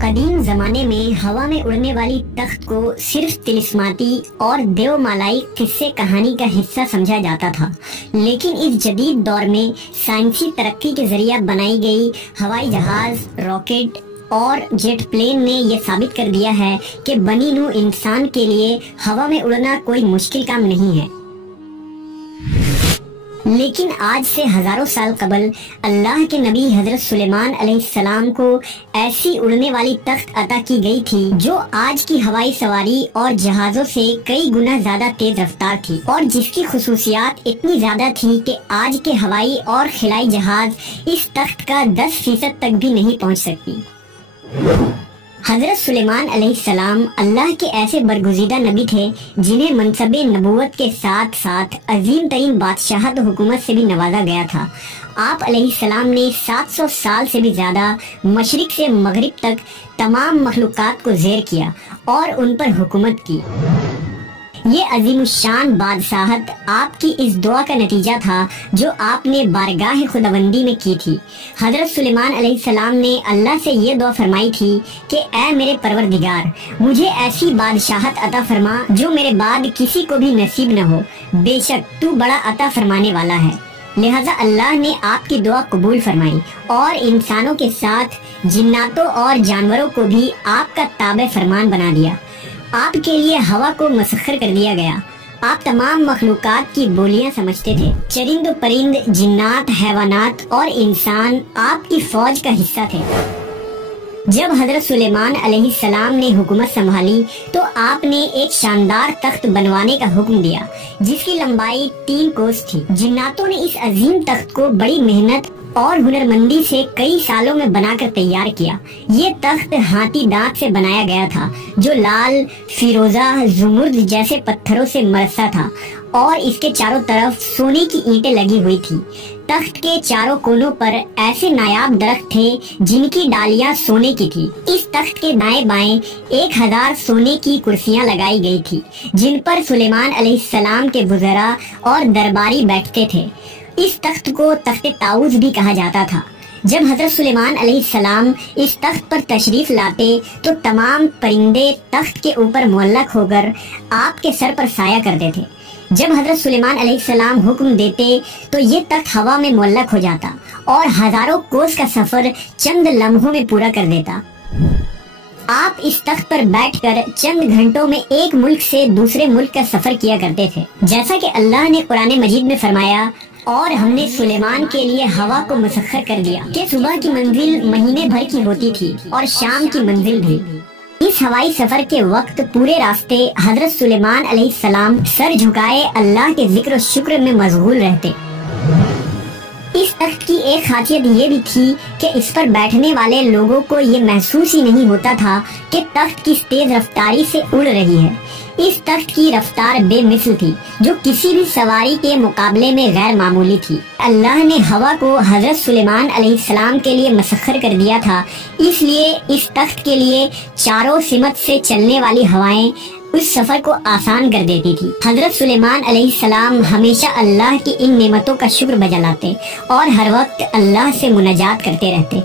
قدیم زمانے میں ہوا میں اڑنے والی تخت کو صرف طلسماتی اور دیو مالائی قصے کہانی کا حصہ سمجھا جاتا تھا، لیکن اس جدید دور میں سائنسی ترقی کے ذریعہ بنائی گئی ہوائی جہاز، راکٹ اور جیٹ پلین نے یہ ثابت کر دیا ہے کہ بنی نوع انسان کے لیے ہوا میں اڑنا کوئی مشکل کام نہیں ہے۔ لیکن آج سے ہزاروں سال قبل اللہ کے نبی حضرت سلیمان علیہ السلام کو ایسی اڑنے والی تخت عطا کی گئی تھی جو آج کی ہوائی سواری اور جہازوں سے کئی گنا زیادہ تیز رفتار تھی، اور جس کی خصوصیات اتنی زیادہ تھی کہ آج کے ہوائی اور خلائی جہاز اس تخت کا 10% تک بھی نہیں پہنچ سکتی۔ حضرت سلیمان علیہ السلام اللہ کے ایسے برگزیدہ نبی تھے جنہیں منصب نبوت کے ساتھ ساتھ عظیم ترین بادشاہت و حکومت سے بھی نوازا گیا تھا۔ آپ علیہ السلام نے 700 سال سے بھی زیادہ مشرق سے مغرب تک تمام مخلوقات کو زیر کیا اور ان پر حکومت کی۔ یہ عظیم الشان بادشاہت آپ کی اس دعا کا نتیجہ تھا جو آپ نے بارگاہ خداوندی میں کی تھی۔ حضرت سلیمان علیہ السلام نے اللہ سے یہ دعا فرمائی تھی کہ اے میرے پروردگار، مجھے ایسی بادشاہت عطا فرما جو میرے بعد کسی کو بھی نصیب نہ ہو، بے شک تو بڑا عطا فرمانے والا ہے۔ لہذا اللہ نے آپ کی دعا قبول فرمائی اور انسانوں کے ساتھ جناتوں اور جانوروں کو بھی آپ کا تابع فرمان بنا دیا۔ آپ کے لیے ہوا کو مسخر کر دیا گیا۔ آپ تمام مخلوقات کی بولیاں سمجھتے تھے۔ چرند و پرند، جنات، حیوانات اور انسان آپ کی فوج کا حصہ تھے۔ جب حضرت سلیمان علیہ السلام نے حکومت سنبھالی تو آپ نے ایک شاندار تخت بنوانے کا حکم دیا جس کی لمبائی 3 کوس تھی۔ جناتوں نے اس عظیم تخت کو بڑی محنت اور ہنرمندی سے کئی سالوں میں بنا کر تیار کیا۔ یہ تخت ہاتھی دانت سے بنایا گیا تھا جو لال، فیروزہ، زمرد جیسے پتھروں سے مرصع تھا، اور اس کے چاروں طرف سونے کی اینٹیں لگی ہوئی تھی۔ تخت کے چاروں کونوں پر ایسے نایاب درخت تھے جن کی ڈالیاں سونے کی تھی۔ اس تخت کے دائیں بائیں 1000 سونے کی کرسیاں لگائی گئی تھی جن پر سلیمان علیہ السلام کے وزراء اور درباری بیٹھتے تھے۔ اس تخت کو تخت طاؤس بھی کہا جاتا تھا۔ جب حضرت سلیمان علیہ السلام اس تخت پر تشریف لاتے تو تمام پرندے تخت کے اوپر معلق ہو کر آپ کے سر پر سایہ کرتے تھے۔ جب حضرت سلیمان علیہ السلام حکم دیتے تو یہ تخت ہوا میں معلق ہو جاتا اور ہزاروں کوس کا سفر چند لمحوں میں پورا کر دیتا۔ آپ اس تخت پر بیٹھ کر چند گھنٹوں میں ایک ملک سے دوسرے ملک کا سفر کیا کرتے تھے، جیسا کہ اللہ نے قرآن مجید میں فرمایا، اور ہم نے سلیمان کے لیے ہوا کو مسخر کر دیا کہ صبح کی منزل مہینے بھر کی ہوتی تھی اور شام کی منزل بھی۔ اس ہوائی سفر کے وقت پورے راستے حضرت سلیمان علیہ السلام سر جھکائے اللہ کے ذکر و شکر میں مشغول رہتے۔ اس تخت کی ایک خاصیت یہ بھی تھی کہ اس پر بیٹھنے والے لوگوں کو یہ محسوس ہی نہیں ہوتا تھا کہ تخت کس تیز رفتاری سے اڑ رہی ہے۔ اس تخت کی رفتار بے مثل تھی جو کسی بھی سواری کے مقابلے میں غیر معمولی تھی۔ اللہ نے ہوا کو حضرت سلیمان علیہ السلام کے لیے مسخر کر دیا تھا، اس لیے اس تخت کے لیے چاروں سمت سے چلنے والی ہوائیں اس سفر کو آسان کر دیتی تھی۔ حضرت سلیمان علیہ السلام ہمیشہ اللہ کی ان نعمتوں کا شکر بجا لاتے اور ہر وقت اللہ سے مناجات کرتے رہتے۔